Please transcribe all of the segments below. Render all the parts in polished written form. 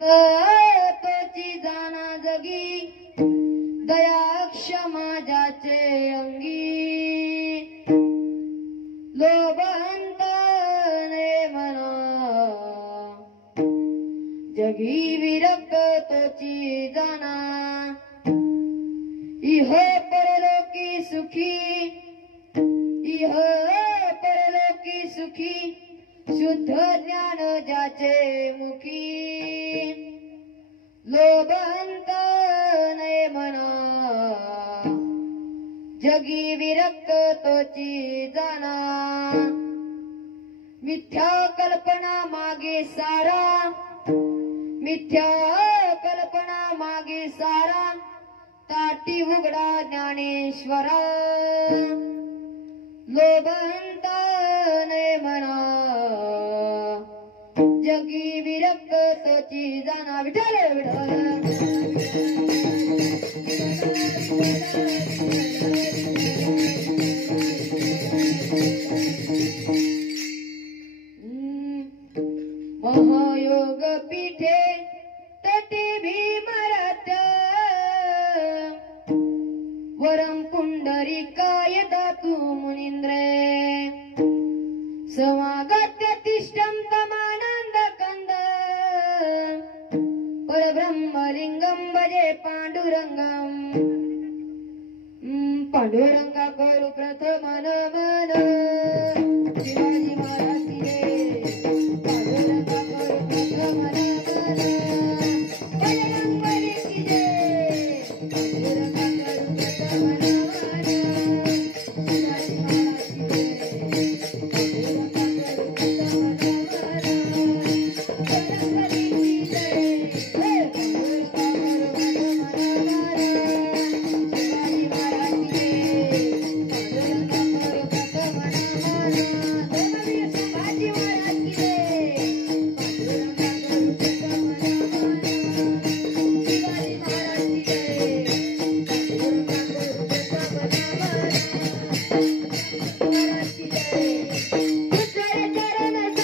तोची जाना जगी दया क्षमा जाचे अंगी लोभंत ने मना जगी विरक्त तोची जाना इह परलोकी सुखी इह परलोकी सुखी शुद्ध ज्ञान जाचे मुखी लोभंत ने मना जगी विरक्त तोची जाना मिथ्या कल्पना मागे सारा मिथ्या कल्पना मागे सारा ताटी उघडा ज्ञानेश्वरा लोभंत ने मना जगी विरक्त तोची जाना विठ्ठल महायोग पीठे तटे भीमरथ वरम पुंडरीकाय दातु मुनींद्रे समागत्य तिष्ठं तमानंद कंद परब्रह्मलिंगं भजे पांडुरंगं पांडुरंगा करू प्रथम नमन शिवाजी महाराज की जय पांडुरंगा करू प्रथम नमन बजरंगबली की जय पांडुरंगा करू प्रथम नमन शिवाजी महाराज की जय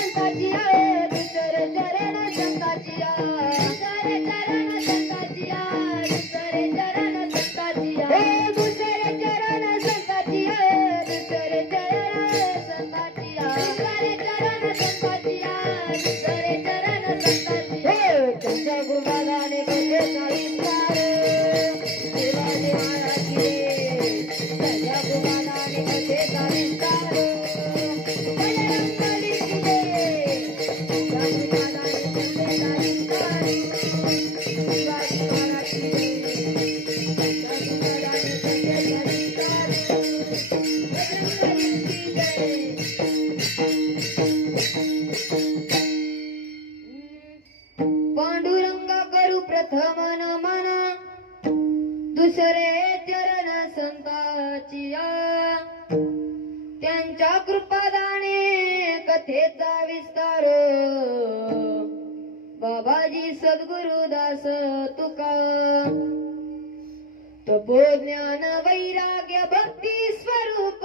पांडुरंगा करू प्रथम नमन बजरंगबली की जय पांडुरंगा करू प्रथम नमन शिवाजी महाराज की जय पांडुरंगा करू प्रथम नमन दुसरे चरण संताचिया त्यांच्या कृपादाने कथेचा विस्तार बाबाजी सद्गुरुदास तुका तपोज्ञान वैराग्य भक्ती स्वरूप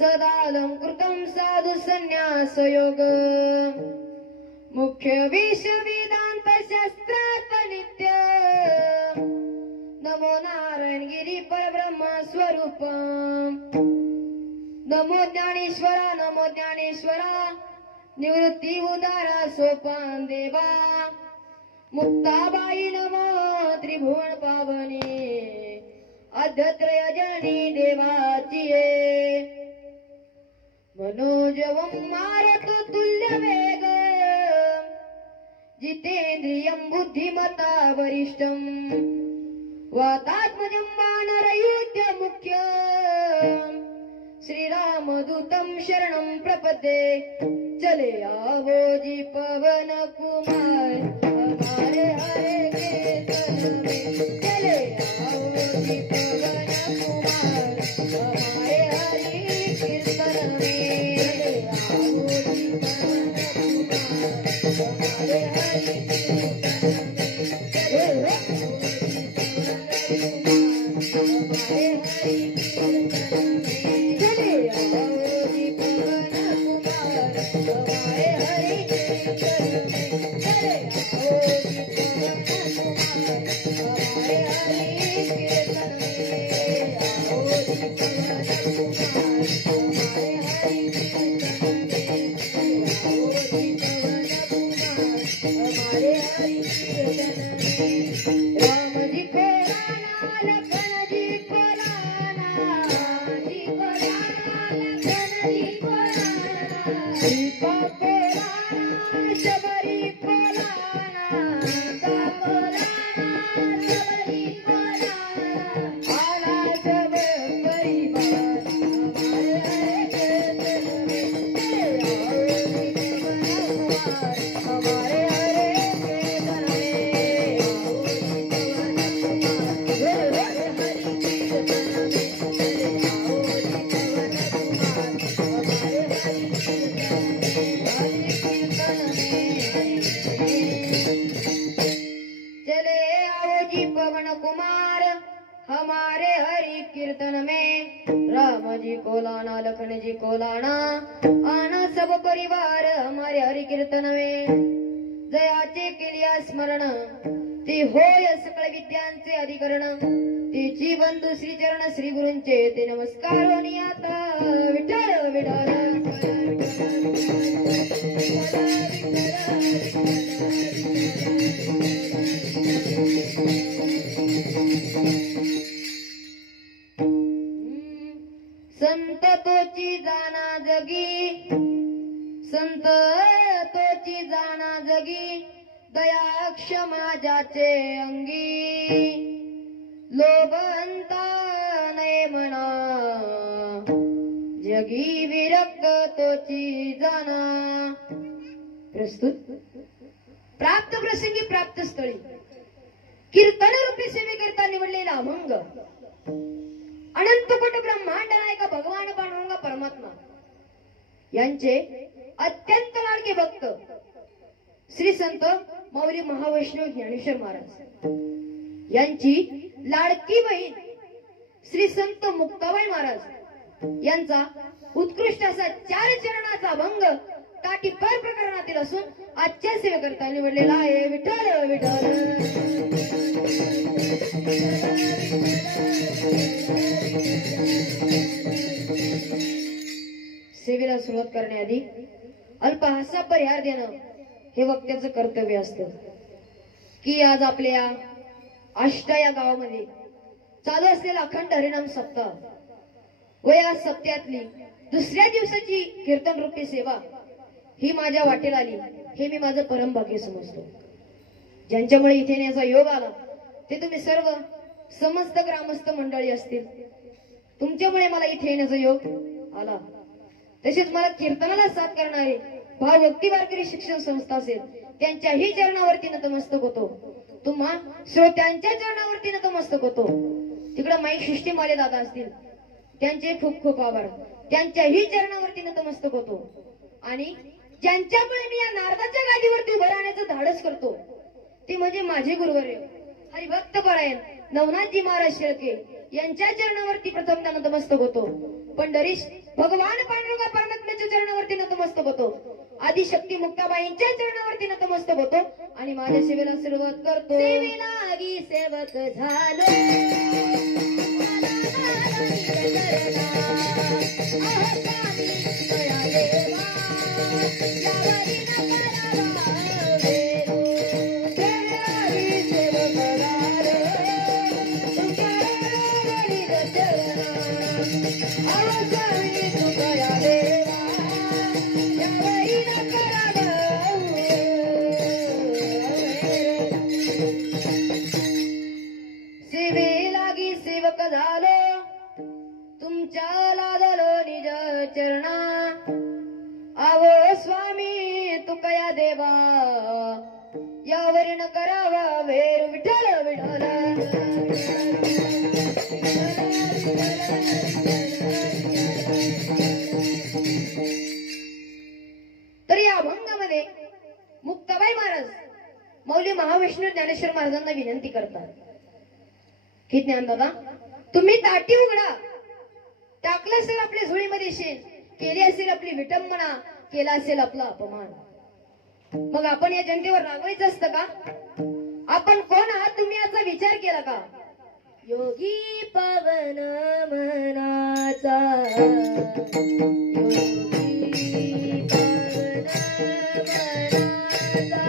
सदालंकृतं साधु संन्यास योग मुख्य विष वेदांत शास्त्रात नित्य नमो नारायण गिरी परब्रह्म स्वरूप नमो ज्ञानेश्वरा निवृत्ती उदारा सोपान देवा मुक्ताबाई नमो त्रिभुवन पावनी अध्यत्रय जनी देवाची मनोजवं मारतु तुल्य वेग जितेंद्रियं बुद्धिमता वरिष्ठं वातात्मजं वानरयुध्य मुख्यं श्रीरामदूतं शरणं प्रपद्ये चले आवो जी पवन कुमार हमारे हरे कीर्तन में चले आओ जी पवन कुमार हमारे हरि कीर्तन में चले आओ जी पवन कुमार हमारे हरि कीर्तन में चले आओ जी पवन कुमार हमारे हरि कीर्तन में चले आओ जी पवन कुमार हमारे हरि कीर्तन में हमारे हरि कीर्तन में राम जी को लाना लखन जी को लाना जी को लाना लखन जी को लाना सीता को लाना शबरी को लाना सीता को लाना शबरी को लाना आना सब परिवार हमारे हरे कीर्तन में हमारे हरे कीर्तन में चले आओ जी पवन कुमार हमारे हरि कीर्तन में राम जी को लाना लखन जी को लाना आना सब परिवार हमारे हरि कीर्तन में जयाचे केलिया स्मरण ती होय सकळ विद्यांचे अधिकरण तिची बंधू श्री चरण श्री गुरूंचे ते नमस्कार आणि आता विठ्ठल विठ्ठल संत तोची जाना जगी संत तोची जाना जगी दया क्षमा जाचे अंगी लोभंता नये म्हणा जगी विरक्त तोची जाना प्रस्तुत प्राप्त प्रसंगी प्राप्त स्थळी कीर्तन रूपी सेवेकरिता निवडलेला अभंग अनंत कोट ब्रह्मांड नायक भगवान पांडुरंग परमात्मा यांचे अत्यंत लाडके भक्त श्री संत माऊली महावैष्णव ज्ञानेश्वर महाराज यांची लाडकी बहीण श्री संत मुक्ताबाई महाराज यांचा उत्कृष्ट असा 4 चरणाचा अभंग ताटीपर प्रकरणातील असून आजच्या सेवेकरिता निवडलेला आहे विठ्ठल विठ्ठल सेवेला सुरुवात करण्याआधी अल्प हास्य परिहार देणं हे वक्त्याचं कर्तव्य असतं की आज आपल्या आष्टा या गावामध्ये चालू असलेला अखंड हरिनाम सप्ताह व या सप्त्यातली दुसऱ्या दिवसाची कीर्तन रूपी सेवा ही माझ्या वाटेला आली हे मी माझं परम भाग्य समजतो. ज्यांच्यामुळे इथे येण्याचा योग आला ते तुम्ही सर्व समस्त ग्रामस्थ मंडळी असतील. तुमच्यामुळे मला इथे येण्याचा योग आला. तसेच मला कीर्तनाला साथ करणारे भावभक्ती वारकरी शिक्षण संस्था असेल त्यांच्याही चरणावरती नतमस्तक होतो. तुम्हा श्रोत्यांच्या चरणावरती नतमस्तक होतो. तिकडे माईक सिस्टीम वाले दादा असतील त्यांचे खूप खूप आभार. त्यांच्याही चरणावरती नतमस्तक होतो. आणि ज्यांच्यामुळे मी या नारदाच्या गादीवरती उभं राहण्याचं धाडस करतो ते म्हणजे माझे गुरुवर्य हरिभक्त परायण नवनाथजी महाराज शेळके यांच्या चरणावरती प्रथम नतमस्तक होतो. पंढरीश भगवान पांडुरंग परमात्म्याच्या चरणावरती नतमस्तक होतो. आदिशक्ती मुक्ताबाईंच्या चरणावरती नतमस्तक होतो आणि माझ्या सेवेला सुरुवात करतो. सेवेला आगी सेवक झालो चरणा आवो स्वामी तुकया देवा यावरी न करावा वेर विठ्ठल विठ्ठल. तर या अभंगामध्ये मुक्ताबाई महाराज माऊली महाविष्णू ज्ञानेश्वर महाराजांना विनंती करतात की ज्ञानदादा तुम्ही ताटी उघडा. टाकलं असेल आपल्या झोळीमध्ये शेण, केली असेल आपली विटंबना, केला असेल आपला अपमान. मग आपण या जनतेवर रागवायचं असतं का? आपण कोण आहात तुम्ही याचा विचार केला का? योगी पवन मनाचा योगी पवन मनाचा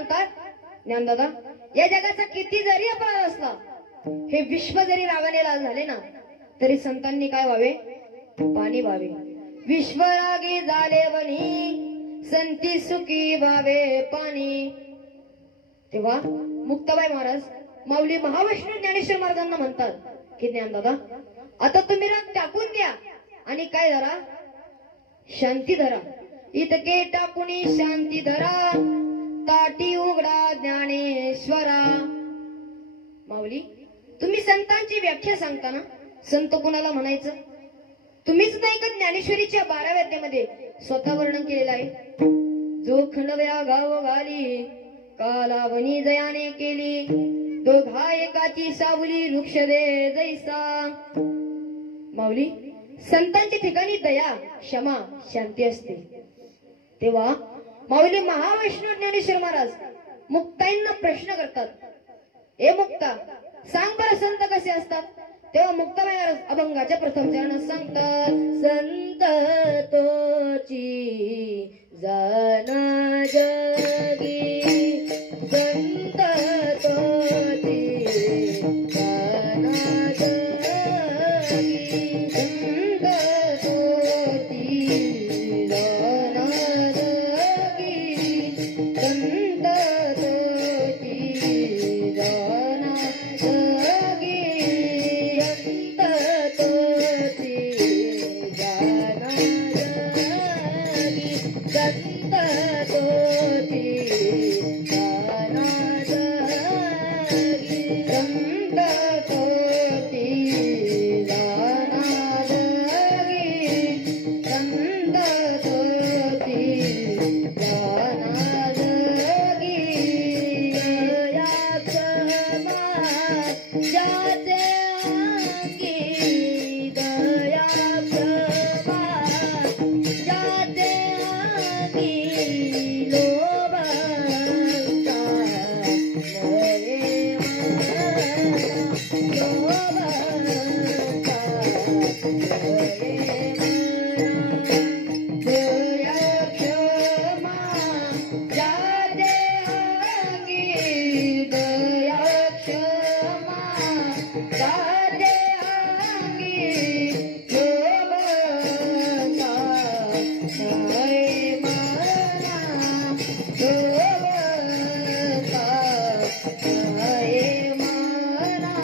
म्हणतात, ज्ञानदादा, या जगाचा किती जरी अपराध असला, हे विश्व जरी रागाने लाल झाले ना, तरी संतांनी काय व्हावे? पाणी व्हावे. विश्वरागी झाले वनी, संती सुखी व्हावे पाणी. तेव्हा मुक्ताबाई महाराज माऊली महावैष्णव ज्ञानेश्वर महाराजांना म्हणतात की ज्ञानदादा, आता तुम्ही राग टाकून द्या आणि काय धरा? शांती धरा. इतके टाकुनी शांती धरा, ताटी उघडा ज्ञानेश्वरा. माऊली, तुम्ही संतांची व्याख्या सांगताना संत कुणाला म्हणायचं? तुम्हीच नाही का ज्ञानेश्वरीच्या 12व्या अध्यायामध्ये स्वतः वर्णन केलेलं आहे? जो खंडव्या गाव घाली, कालावनी जयाने केली, दोघा एकाची सावली वृक्ष दे जैसा. माऊली, संतांच्या ठिकाणी दया, क्षमा, शांती असते. तेव्हा माऊली महावैष्णव ज्ञानेश्वर महाराज मुक्ताईंना प्रश्न करतात, ए मुक्ता, सांग बरं संत कसे असतात? तेव्हा मुक्ताबाई महाराज अभंगाच्या प्रथम चरणात सांगतात, संत तोची जाना जगी, संत तोची जाना जगी, संत तोची जाना जगी, संत तोची जाना जगी, संत तोची जाना जगी, संत तोची जाना जगी, संत तोची जाना जगी, संत तोची जाना जगी. दया क्षमा ज्याचे अंगी, दया क्षमा ज्याचे अंगी, लोभ असता मोहे मना, लोभ असता मोहे मना. दया क्षमा ज्याचे अंगी, दया क्षमा ज्याचे अंगी, लोभ असता मोहे मना, लोभ असता मोहे मना,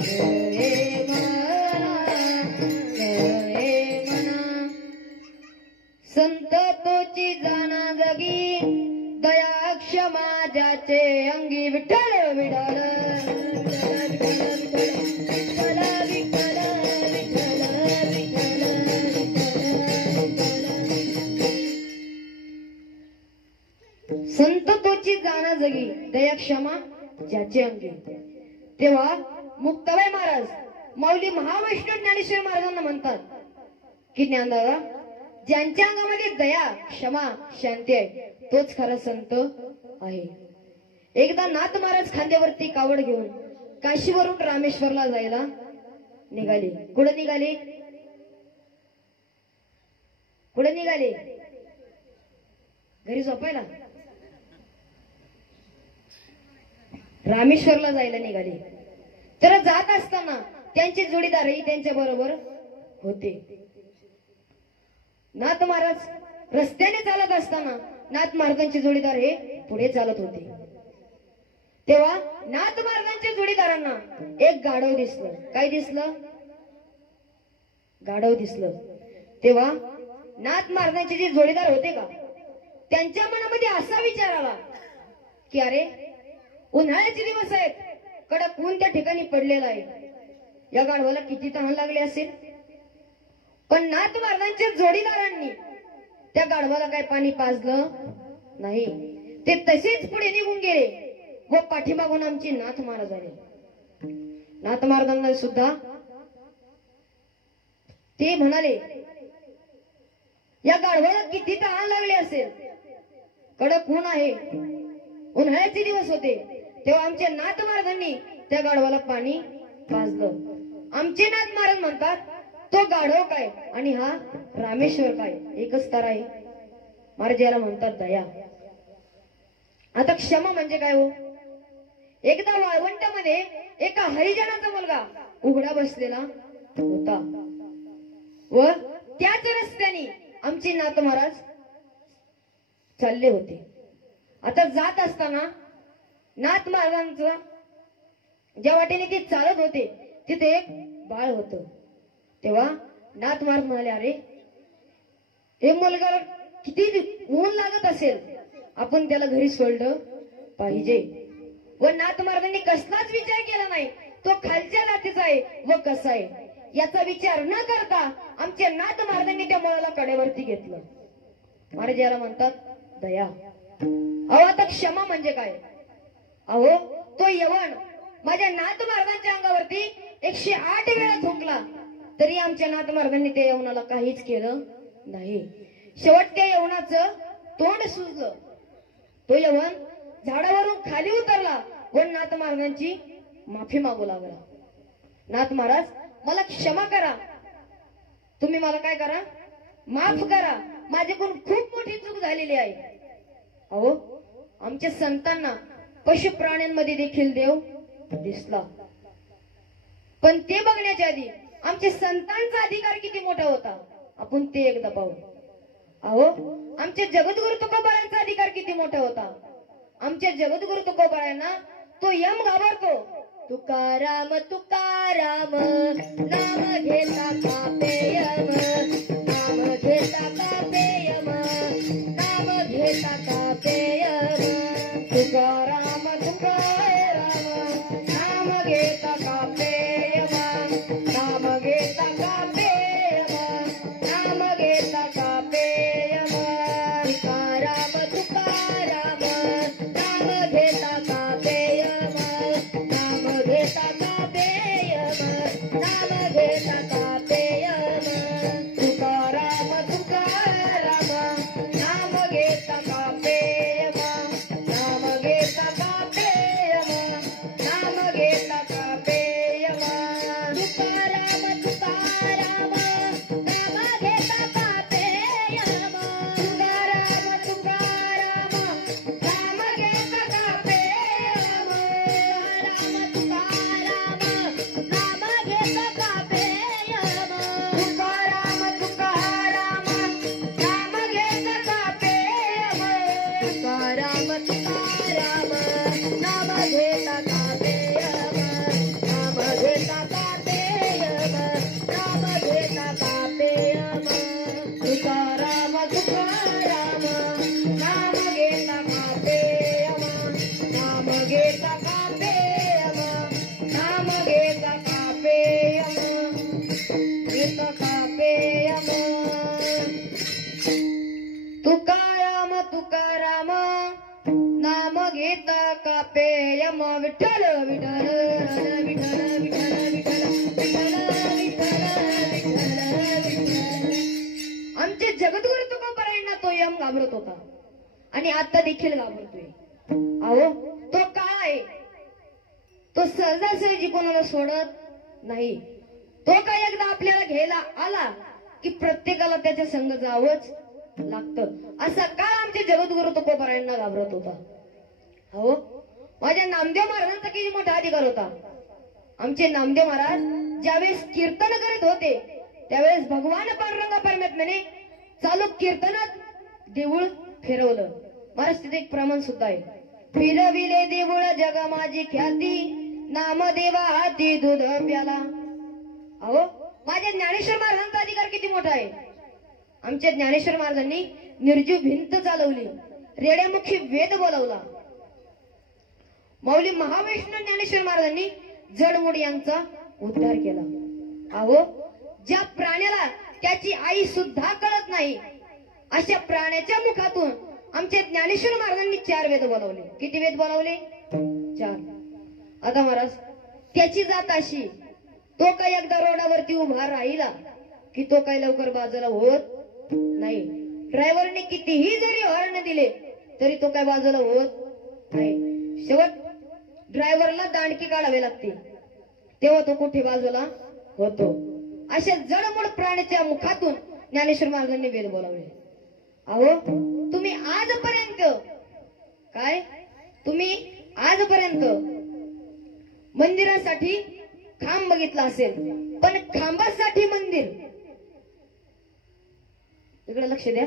मोहे मना, मोहे मना. संत तोची जाना जगी, दया क्षमा ज्याचे अंगी. विठ्ठल विठ्ठल विठ्ठल विठ्ठल विठ्ठल विठ्ठल विठ्ठल विठ्ठल. संत तोची जाना जगी, दया क्षमा ज्याचे अंगी. तेव्हा मुक्ताबाई महाराज माऊली महावैष्णव ज्ञानेश्वर महाराजांना म्हणतात की ज्ञानदादा, ज्यांच्या अंगामध्ये दया, क्षमा, शांती आहे, तोच खरा संत आहे. एकदा नाथ महाराज खांद्यावरती कावड घेऊन काशीवरून रामेश्वरला जायला निघाले. कुठे निघाले? कुठे निघाले? घरी झोपायला? रामेश्वरला जायला निघाले. तर जात असताना त्यांचे जोडीदारही त्यांच्या बरोबर होते. नाथ महाराज रस्त्याने चालत असताना नाथ महाराजांचे जोडीदार हे पुढे चालत होते. तेव्हा नाथ महाराजांच्या जोडीदारांना एक गाढव दिसलं. काय दिसलं? गाढव दिसलं. तेव्हा नाथ महाराजांचे जे जोडीदार होते का, त्यांच्या मनामध्ये असा विचार आला की अरे, उन्हाळ्याचे दिवस आहेत, कडक ऊन त्या ठिकाणी पडलेला आहे, या गाढवाला किती तहान लागले असेल. पण नाथ महाराजांच्या जोडीदारांनी त्या गाढवाला काय पाणी पाजलं नाही. ते तसेच पुढे निघून गेले व पाठीमागून आमची नाथ महाराज आले. नाथ महाराजांना सुद्धा ते म्हणाले, या गाढवाला किती तहान लागली असेल, कडक ऊन आहे, उन्हाळ्याचे दिवस होते. तेव्हा आमच्या नाथ महाराजांनी त्या गाढवाला पाणी पाजलं. आमचे नाथ महाराज म्हणतात, तो गाढव काय आणि हा रामेश्वर काय, एकच तारा आहे. महाराज याला म्हणतात दया. आता क्षमा म्हणजे काय हो? एकदा वाळवंटामध्ये एका हरिजनाचा मुलगा उघडा बसलेला होता व त्याच रस्त्याने आमचे नाथ महाराज चालले होते. आता जात असताना नाथ महाराजांचं ज्या वाटेने ते चालत होते तिथे एक बाळ होत. तेव्हा नाथ महाराज म्हणाले, अरे हे मुलगा किती ऊन लागत असेल, आपण त्याला घरी सोडलं पाहिजे. व नाथ महाराजांनी कसलाच विचार केला नाही, तो खालच्या जातीचा आहे व कसा आहे याचा विचार न करता आमच्या नाथ महाराजांनी त्या मुलाला कडेवरती घेतलं. महाराज याला म्हणतात दया. अहो आता क्षमा म्हणजे काय? अहो तो यवन माझ्या नाथ महाराजांच्या अंगावरती 108 वेळा थुंकला तरी आमच्या नाथ महाराजांनी त्या यवनाला काहीच केलं नाही. शेवट त्या यवनाचं तोंड सुजलं. तो यवन झाडावरून खाली उतरला व नाथ महाराजांची माफी मागू लागला. नाथ महाराज मला क्षमा करा, तुम्ही मला काय करा, माफ करा, माझ्याकडून खूप मोठी चूक झालेली आहे. अहो आमच्या संतांना पशु प्राण्यांमध्ये देखील देव दिसला, पण ते बघण्याच्या आधी आमच्या संतांचा अधिकार किती मोठा होता आपण ते एकदा पाहू. अहो आमच्या जगद्गुरु तुकोबारायांचा अधिकार किती मोठा होता. आमच्या जगद्गुरु तुकोबारायांना तो यम घाबरतो. तुकाराम तुकाराम नाम घेता कापे यम, नाम घेता कापे यम, नाम घेता कापे यम. तुकाराम तुकाराम नाम घेता कापे यम, नाम घेता कापे यम, नाम घेता कापे यम. तुकाराम तुकाराम नाम घेता कापे यम, नाम घेता कापे यम, नाम घेता कापे यम. तुकाराम तुकाराम नाम घेता कापे यम, नाम घेता कापे यम, नाम घेता कापे यम. तुकाराम तुकाराम नाम घेता कापे यम, तुकाराम तुकाराम नाम घेता कापे यम, तुकाराम तुकाराम नाम घेता कापे यम, तुकाराम तुकाराम नाम घेता कापे यम, तुकाराम तुकाराम नाम घेता कापे यम, नाम घेता कापे यम, नाम घेता कापे यम. तुकाराम तुकाराम नाम घेता कापे यम, नाम घेता कापे यम, नाम घेता कापे यम, घेता कापे यम. तुकाराम तुकाराम नाम घेता कापे यम. विठ्ठल विठ्ठल विठ्ठल विठ्ठल विठ्ठल विठ्ठल विठ्ठल विठ्ठल. आमचे जगद्गुरु तुकोबारायांना तो यम घाबरत होता आणि आता देखील घाबरतोय. अहो तो काळ आहे, तो सहजासहजी कोणाला सोडत नाही. तो काय एकदा आपल्याला घ्यायला आला की प्रत्येकाला त्याच्या संग जावंच लागतं. असा काळ आमच्या जगद्गुरु तुकोबारायांना घाबरत होता. अहो माझ्या नामदेव महाराजांचा किती मोठा अधिकार होता. आमचे नामदेव महाराज ज्यावेळेस कीर्तन करीत होते त्यावेळेस भगवान पांडुरंग परमात्म्याने चालू कीर्तनात देऊळ फिरवलं. महाराज तिथे एक प्रमाण सुद्धा आहे. फिरविले देऊळ जग माझी ख्याती, नामदेवा हाती दूध प्याला. अहो माझ्या ज्ञानेश्वर महाराजांचा अधिकार किती मोठा आहे. आमच्या ज्ञानेश्वर महाराजांनी निर्जीव भिंत चालवली, रेड्यामुखी वेद बोलवला. माऊली महावैष्णव ज्ञानेश्वर महाराजांनी जडमूड यांचा उद्धार केला. अहो ज्या प्राण्याला त्याची आई सुद्धा कळत नाही अशा प्राण्याच्या मुखातून आमच्या ज्ञानेश्वर महाराजांनी 4 वेद बोलवले. किती वेद बोलवले? 4. आता महाराज त्याची जात अशी, तो काय एकदा रोडावरती उभा राहिला की तो काय लवकर बाजूला होत नाही. ड्रायव्हरने कितीही जरी हॉर्न दिले तरी तो काय बाजूला होत नाही. शेवट ड्रायव्हरला दांडकी काढावी लागते तेव्हा तो कुठे बाजूला होतो. अशा जडमूड प्राण्याच्या मुखातून ज्ञानेश्वर महाराजांनी वेद बोलावले. अहो तुम्ही आजपर्यंत काय तुम्ही आजपर्यंत मंदिरासाठी खांब बघितला असेल, पण खांबासाठी मंदिर, इकडे लक्ष द्या,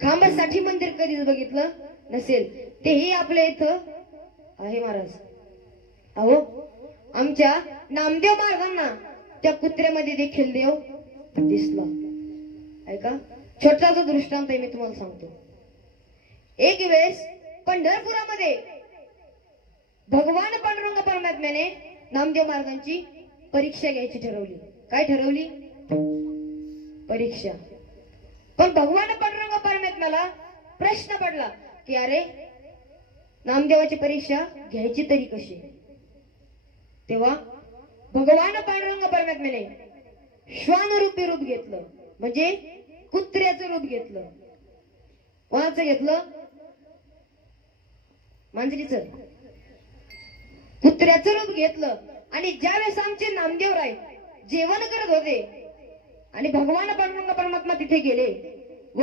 खांबासाठी मंदिर कधीच बघितलं नसेल. तेही आपल्या इथं आहे महाराज. अहो, आमच्या नामदेव महाराजांना त्या कुत्र्यामध्ये देखील देव दिसला. ऐका, छोटासा दृष्टांत आहे, मी तुम्हाला सांगतो. एक वेळेस पंढरपुरामध्ये भगवान पांडुरंग परमात्म्याने नामदेव महाराजांची परीक्षा घ्यायची ठरवली. काय ठरवली? परीक्षा. पण भगवान पांडुरंग परमात्म्याला प्रश्न पडला की अरे, नामदेवाची परीक्षा घ्यायची तरी कशी? तेव्हा भगवान पांडुरंग परमात्म्याने श्वानरूपी रूप घेतलं, म्हणजे कुत्र्याचं रूप घेतलं. कोणाचं घेतलं? मांजरीचं. कुत्र्याचं रूप घेतलं. आणि ज्यावेळेस आमचे नामदेवराय जेवण करत होते आणि भगवान पांडुरंग परमात्मा तिथे गेले व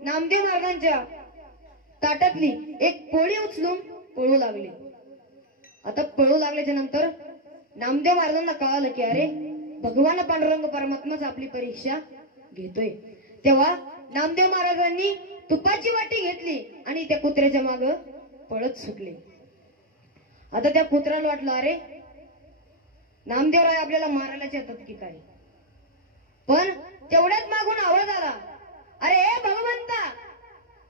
नामदेव महाराजांच्या ताटातली एक पोळी उचलून पळू लागले. आता पळू लागल्याच्या नंतर नामदेव महाराजांना कळालं की अरे, भगवान पांडुरंग परमात्माच आपली परीक्षा घेतोय. तेव्हा नामदेव महाराजांनी तुपाची वाटी घेतली आणि त्या कुत्र्याच्या माग पळत सुटले. आता त्या कुत्र्याला वाटलं अरे, नामदेवराय आपल्याला मारायलाच येतात की काय. पण तेवढ्याच मागून आवाज आला, अरे भगवंता,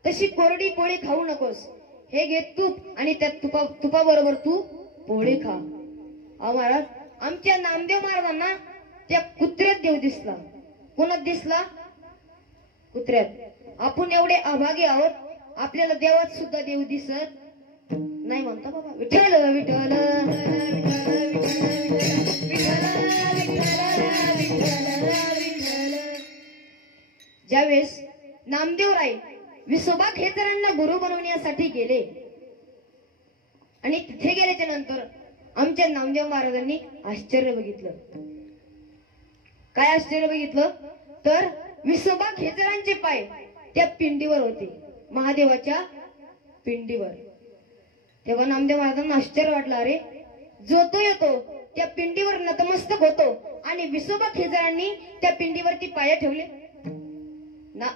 तशी कोरडी पोळी खाऊ नकोस, हे घे तूप आणि त्या तुपाबरोबर तू पोळी खा. महाराज, आमच्या नामदेव महाराजांना त्या कुत्र्यात देव दिसला. कोणात दिसला? कुत्र्यात. आपण एवढे अभागी आहोत, आपल्याला देवात सुद्धा देव दिसत नाही म्हणता बाबा. विठ्ठल विठ्ठल ज्यावेळेस नामदेवराय विसोबा खेचरांना गुरु बनवण्यासाठी गेले आणि तिथे गेल्याच्या नंतर आमच्या नामदेव महाराजांनी आश्चर्य बघितलं. काय आश्चर्य बघितलं? तर विसोबा खेचरांचे पाय त्या पिंडीवर होते, महादेवाच्या पिंडीवर. तेव्हा नामदेव महाराजांना आश्चर्य वाटलं, अरे, जो तो येतो त्या पिंडीवर नतमस्तक होतो आणि विसोबा खेचरांनी त्या पिंडीवरती पाय ठेवले ना.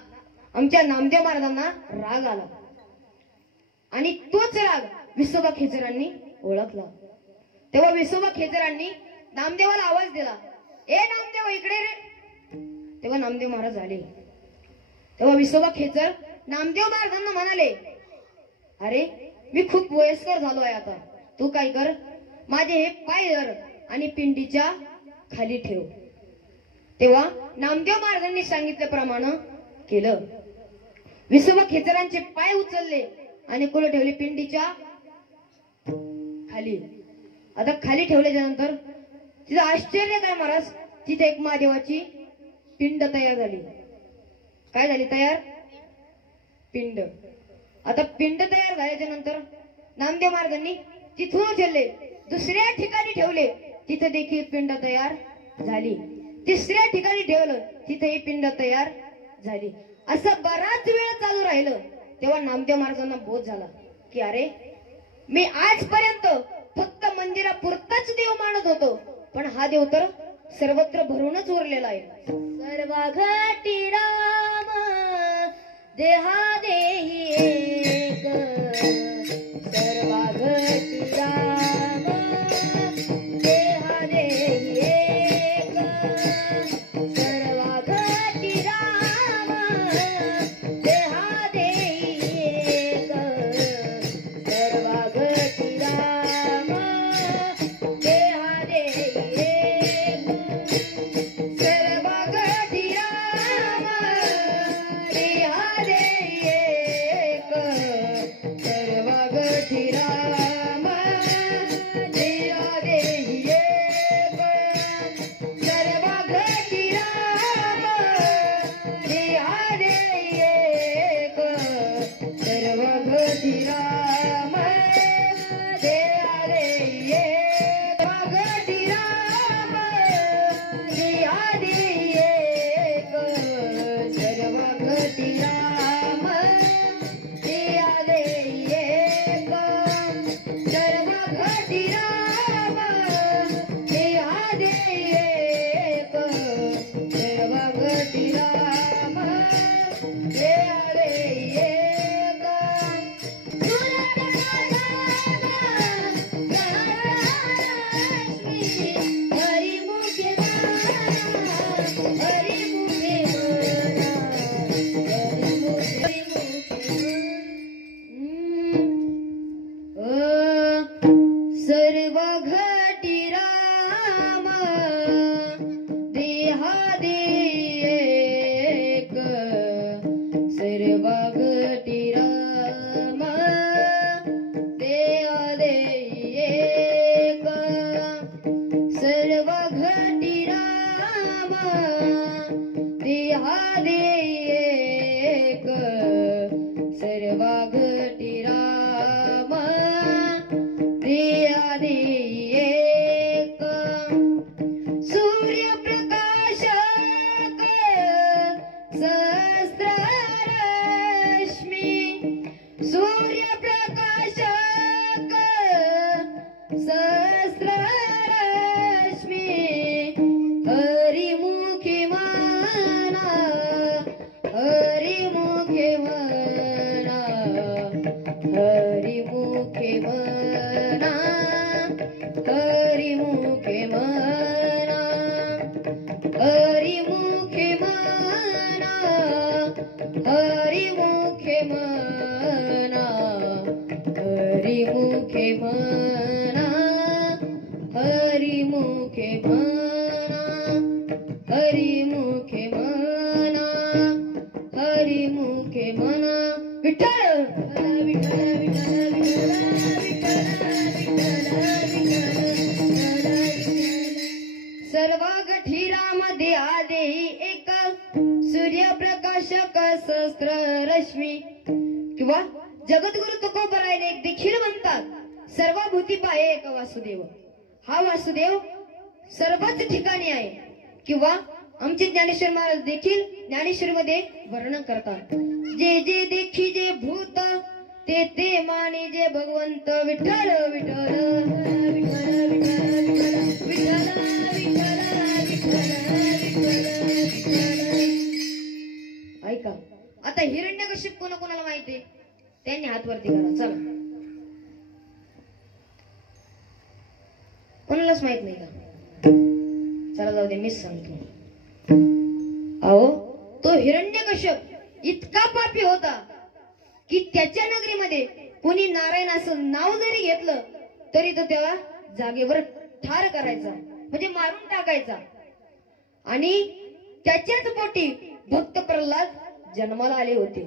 आमच्या नामदेव महाराजांना राग आला आणि तोच राग विसोबा खेचरांनी ओळखला. तेव्हा विसोबा खेचरांनी नामदेवाला आवाज दिला, ए नामदेव, इकडे रे. तेव्हा नामदेव महाराज आले. तेव्हा विसोबा खेचर नामदेव महाराजांना म्हणाले, अरे, मी खूप वयस्कर झालोय, आता तू काय कर, माझे हे पाय धर आणि पिंडीच्या खाली ठेव. तेव्हा नामदेव महाराजांनी सांगितल्याप्रमाणे केलं. विसोबा खेचरांचे पाय उचलले आणि कुठे ठेवले? पिंडीच्या खाली. आता खाली ठेवल्याच्या नंतर तिथं आश्चर्य काय महाराज, तिथे एक महादेवाची पिंड तयार झाली. काय झाली तयार? पिंड. आता पिंड तयार झाल्याच्या नंतर नामदेव महाराजांनी तिथून उचलले, दुसऱ्या ठिकाणी ठेवले, तिथे देखील पिंड तयार झाली. तिसऱ्या ठिकाणी ठेवलं, तिथेही पिंड तयार झाली. असं बराच वेळ चालू राहिलं. तेव्हा नामदेव महाराजांना बोध झाला की अरे, मी आजपर्यंत फक्त मंदिरापुरताच देव मानत होतो, पण हा देव तर सर्वत्र भरूनच उरलेला आहे. सर्वा घटी राम देहा देही एक, सर्वा घटी राम देहा देही एक, सर्वा घटी राम देहा देही एक, सर्वा घटी राम देहा देही एक, सर्वा घटी राम देहा देही एक, सर्व राम देहा देयक सर्व घटी राम देहा देयक हरिमुखे सर्व घटी राम देहा देयक सर्व घटी राम देहा देयक सर्व घटी राम देहा देयक सर्व घटी राम देहा देयक सूर्यप्रकाशक सहस्ररश्मी सूर्यप्रकाशक सहस्ररश्मी हरिमुखे मना हरिमुखे मना हरिमुखे मना हरिमुखे मना हरिमुखे मना हरिमुखे मना हरिमुखे मना हरिमुखे मना हरिमुखे मना हरिमुखे मना विठ्ठल विठ्ठल विठ्ठल सर्व घटी राम देहा देही एक सूर्यप्रकाशक सहस्र रश्मी किंवा जगद्गुरु तुकोबरायने देखील म्हणतात सर्व भूती पाहे एक वासुदेव. हा वासुदेव सर्वच ठिकाणी आहे किंवा आमचे ज्ञानेश्वर महाराज देखील ज्ञानेश्वरीमध्ये वर्णन करतात जे जे देखी जे भूत ते ते माने जे भगवंत विठ्ठल विठ्ठल विठ्ठल विठ्ठल विठ्ठल विठ्ठल विठ्ठल. ऐका आता हिरण्यकश्यप कोणाला माहिती त्यांनी हात वरती करा. चला कोणालाच माहित नाही का? चला जाऊ दे मीच सांगतो. अहो तो हिरण्यकश्यप इतका पापी होता की त्याच्या नगरीमध्ये कोणी नारायण असं नाव जरी घेतलं तरी तो त्याला जागेवर ठार करायचा म्हणजे मारून टाकायचा. आणि त्याच्याच पोटी भक्त प्रल्हाद जन्माला आले होते.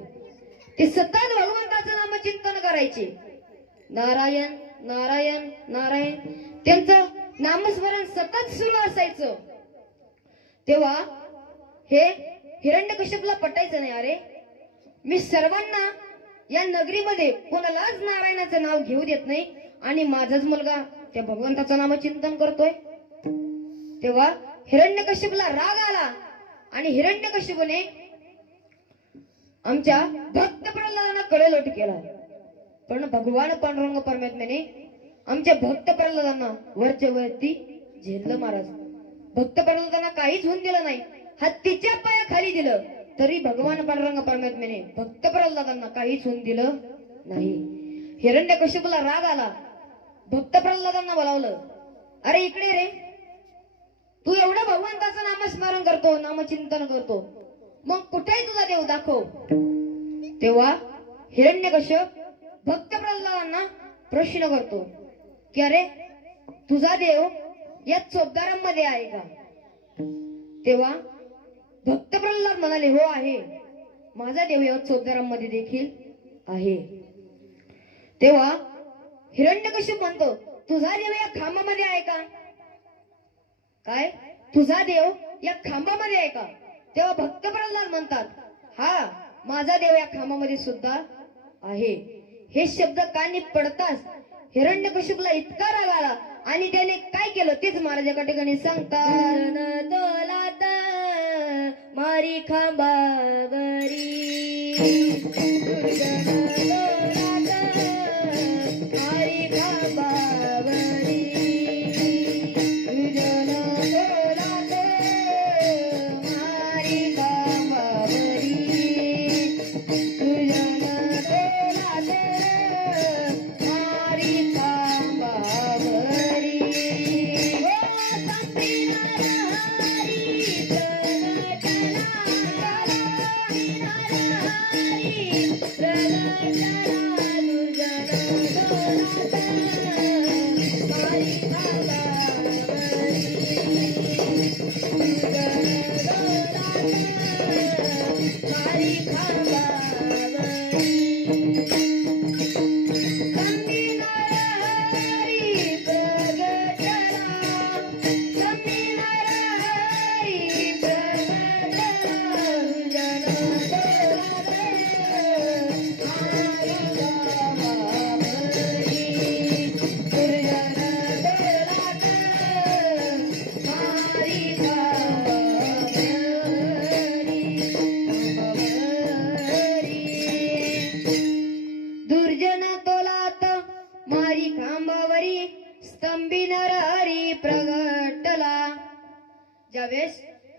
ते सतत भगवंताचं नामचिंतन करायचे. नारायण नारायण नारायण त्यांचं नामस्मरण सतत सुरू असायचं. तेव्हा हे हिरण्यकश्यपला पटायचं नाही. अरे मी सर्वांना या नगरीमध्ये कोणालाच नारायणाचं नाव घेऊ देत नाही आणि माझाच मुलगा त्या भगवंताचं नामचिंतन करतोय. तेव्हा हिरण्यकश्यपला राग आला आणि हिरण्यकश्यपने आमच्या भक्त प्रल्हादांना कडेलोट केला. पण भगवान पांडुरंग परमात्म्याने आमच्या भक्त प्रल्हादांना वरच्या वरती झेललं महाराज. भक्त प्रल्हादांना काहीच होऊन दिलं नाही. हत्तीच्या पायाखाली दिलं तरी भगवान पांडुरंग परमात्म्याने भक्त प्रल्हादांना काहीच होऊन दिलं नाही. हिरण्यकश्यपला राग आला. भक्त प्रल्हादांना बोलावलं. अरे इकडे रे, तू एवढं भगवंताचं नामस्मरण करतो नामचिंतन करतो मग कुठे तुझा देव दाखव. तेव्हा हिरण्यकश्यप भक्त प्रल्हादांना प्रश्न करतो की अरे तुझा देव या चोपदारांमध्ये आहे का? तेव्हा भक्त प्रल्हाद म्हणाले हो आहे, माझा देव या चोपदारांमध्ये देखील आहे. तेव्हा हिरण्यकश्यप म्हणतो तुझा देव या खांबामध्ये आहे का? काय तुझा देव या खांबामध्ये आहे का? तेव्हा भक्त प्रल्हाद म्हणतात हा माझा देव या खांबामध्ये सुद्धा आहे. हे शब्द कानी पडताच हिरण्यकश्यपला इतका राग आला आणि त्याने काय केलं तेच महाराज ठिकाणी सांगतात. मारी खांबावरी मारी खांबावरी नंबी नरहरी प्रगटला. ज्यावेळेस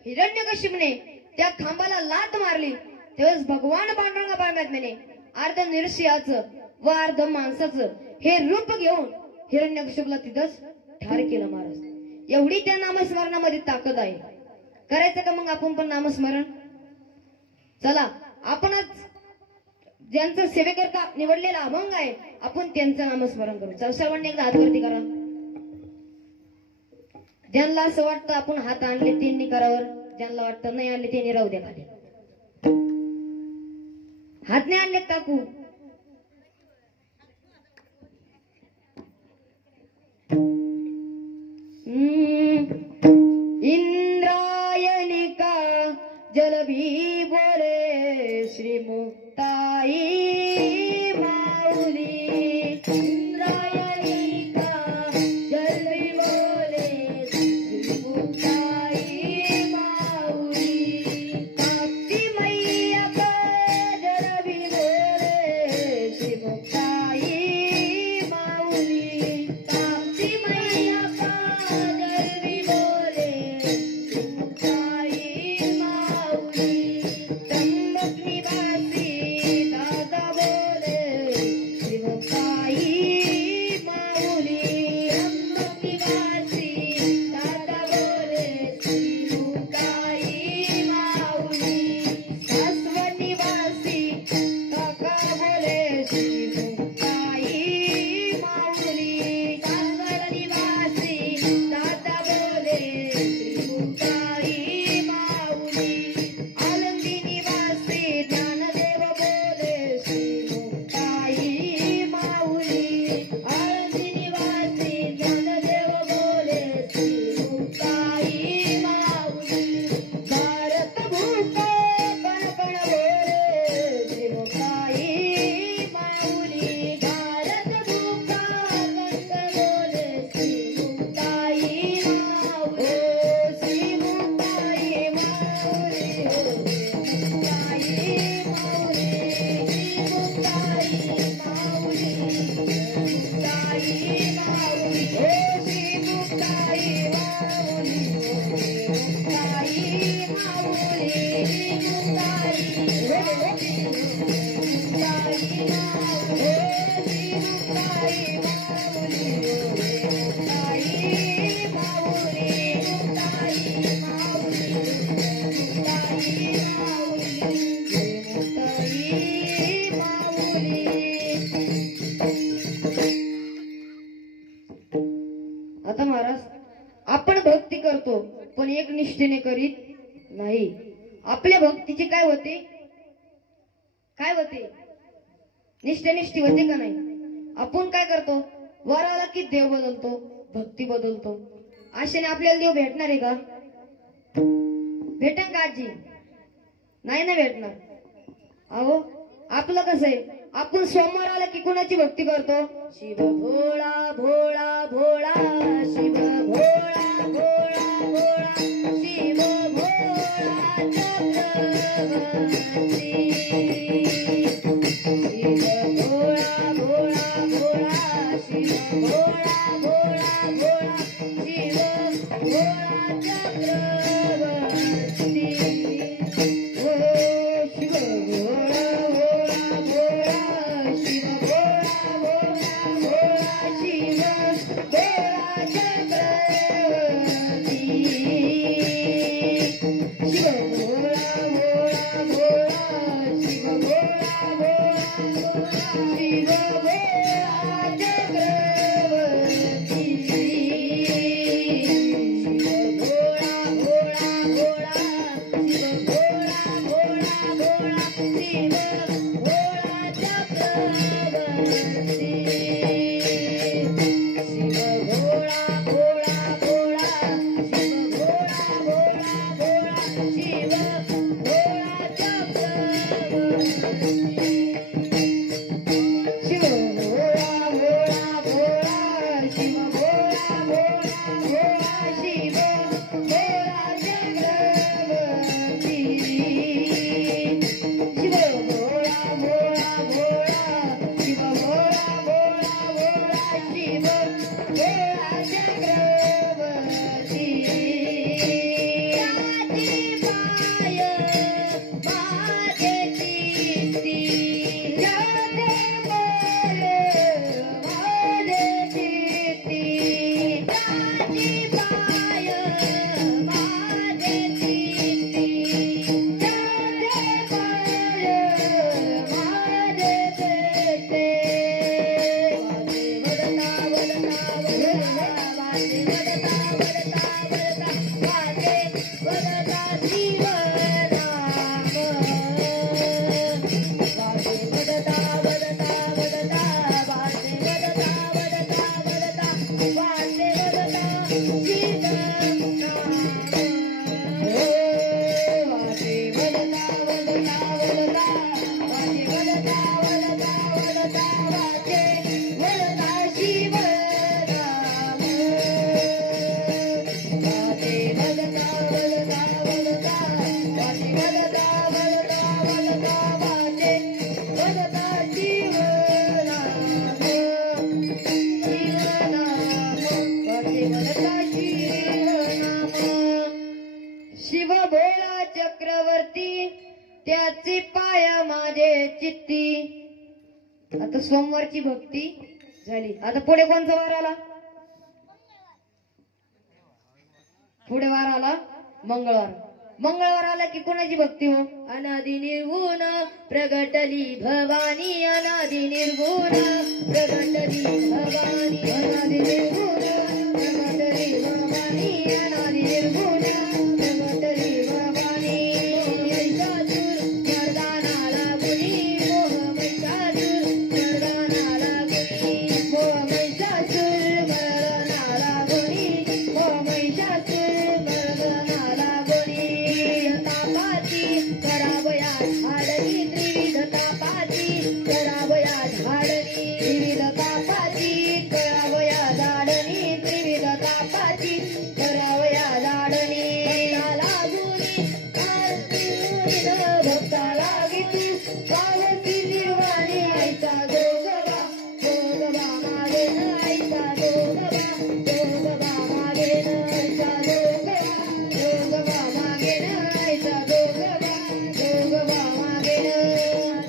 हिरण्यकशिपूने त्या खांबाला लात मारली त्यावेळेस भगवान पांडुरंग परमात्म्याने अर्ध नृसिंहाचं व अर्ध माणसाचं हे रूप घेऊन हिरण्यकशिपूला तिथंच ठार केलं महाराज. एवढी त्या नामस्मरणामध्ये ताकद आहे. करायचं का मग आपण पण नामस्मरण? चला आपणच ज्यांचं सेवेकरता निवडलेला अभंग आहे आपण त्यांचं नामस्मरण करू. चल सर्वांनी एकदा हातवरती करा. ज्यांना असं वाटतं आपण हात आणले त्यांनी करावर, ज्यांना वाटतं नाही आणले त्यांनी राहू द्या खाली. हात नाही आणले काकू. इंद्रायणिका जलभी बोले श्री मुक्ताई माऊली. इंद्रायणिका जलभी बोले श्री मुक्ताई माऊली. कापती मैया का जलभी बोले श्री मुक्ताई माऊली. कापती मैया का जलभी बोले श्री मुक्ताई माऊली. त्र्यंबक निवासी दादा बोले श्री मुक्ताई माऊली. त्र्यंबक निवासी दादा बोले श्री मुक्ताई माऊली. शाश्वत निवासी काका बोले श्री मुक्ताई माऊली. शाश्वत निवासी दादा बोले श्री मुक्ताई माऊली. आनंदी निवासी ज्ञानदेव बोले श्री मुक्ताई माऊली. आनंदी निवासी ज्ञानदेव बोले श्री मुक्ताई माऊली. भारत भूको कण कण बोले श्री मुक्ताई माऊली. भारत भूका कण कण बोले श्री मुक्ताई माऊली. श्री मुक्ताई माऊली. मुक्ताई माऊली. मुक्ताई माऊली. मुक्ताई माऊली. श्री मुक्ताई माऊली. मुक्ताई माऊली. मुक्ताई आता महाराज आपण भक्ती करतो पण एक निष्ठेने करीत नाही. आपल्या भक्तीचे काय होते? काय होते? निष्ठी होते का नाही? आपण काय करतो? वर आला की देव बदलतो, भक्ती बदलतो. अशाने आपल्याला देव भेटणार आहे का? भेटेल का आजी? नाही ना भेटणार. अहो आपलं कसं आहे, आपण सोमवार आला की कोणाची भक्ती करतो? शिव भोळा भोळा भोळा. शिव भोळा भोळा भोळा. शिव भोळा चक्रवर्ती. शिव भोळा भोळा भोळा. शिव भोळा भोळा भोळा. शिव भोळा चक्रवर्ती. ओ शिव भोळा भोळा भोळा. शिव भोळा भोळा भोळा. शिव भोळा चक्रवर्ती. शिव भोळा भोळा भोळा. शिव भोळा भोळा भोळा. शिव भोळा चक्रवर्ती. शिव भोळा भोळा भोळा. शिव भोळा भोळा भोळा. शिव भोळा चक्रवर्ती. शिव भोळा शिव भोळा चक्रवर्ती त्याचे पाया माझे चित्ती. आता सोमवारची भक्ती झाली. आता पुढे कोणचा वार आला? पुढे वार आला मंगळवार. मंगळवार आला की कोणाची भक्ती हो? अनादि निर्गुण प्रगटली भवानी, अनादि निर्गुण प्रगटली भवानी, अनादि निर्गुण प्रगटली भवानी, अनादि निर्गुण प्रगटली भवानी. महिषासुर मर्दानाला गुणी, मोह महिषासुर मर्दानाला गुणी, मोह महिषासुर मर्दानाला गुणी, मोह महिषासुर मर्दानाला गुणी. तापाची करावया झाडली, त्रिविध तापाची करावया झाडली, त्रिविध तापाची करावया झाडली, त्रिविध तापाची करावया झाडली. भक्ताला गीती पावती निर्वाणी, ऐसा जोगबा जोगबा मागे न, ऐसा जोगबा जोगबा मागे न, ऐसा जोगबा जोगबा मागे न, ऐसा जोगबा जोगबा मागे न,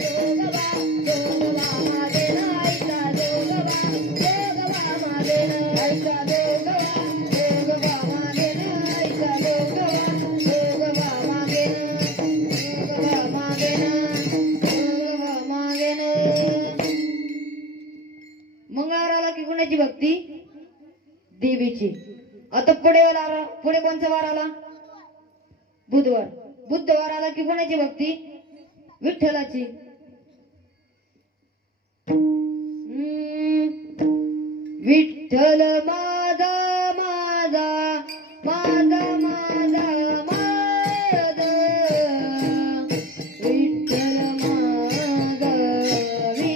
जोगबा जोगबा मागे न, ऐसा जोगबा जोगबा मागे न, ऐसा जोगबा जोगबा मागे न, ऐसा जोगबा जोगबा मागे न, जोगबा मागे न, जोगबा मागे न. मंगळवार आला की कोणाची भक्ती? देवीची. आता पुढे कोणचा वार आला? बुधवार. बुधवार आला की कोणाची भक्ती? विठ्ठलाची. विठ्ठल माझा माझा माझा माझा माझ, विठ्ठल माझा मी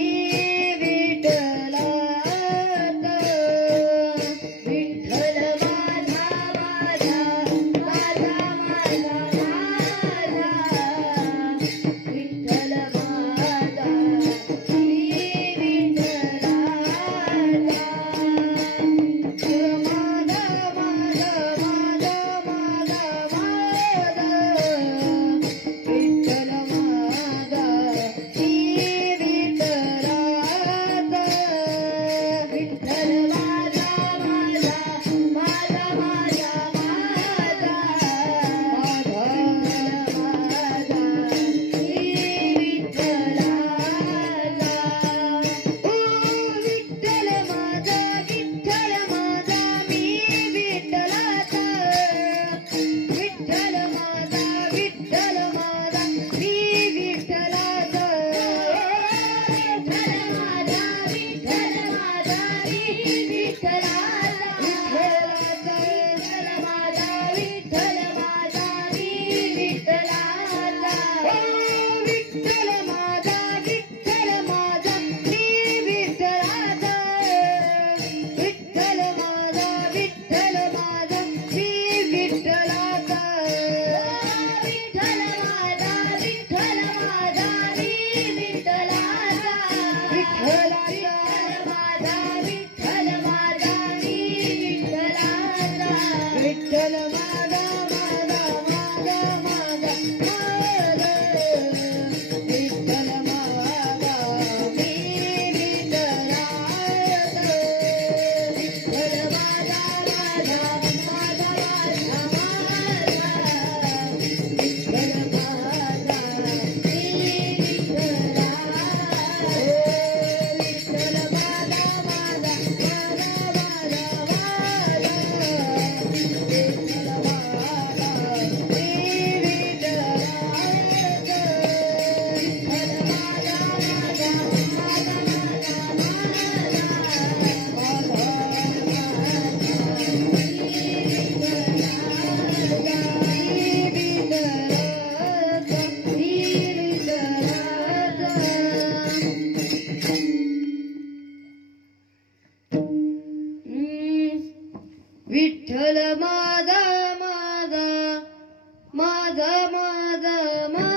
विठ्ठलात, विठ्ठल माझा माझा माझा माझा माझा, विठ्ठल माझा मी विठ्ठलात. विठ्ठल माझा माझा माझा माझा माझा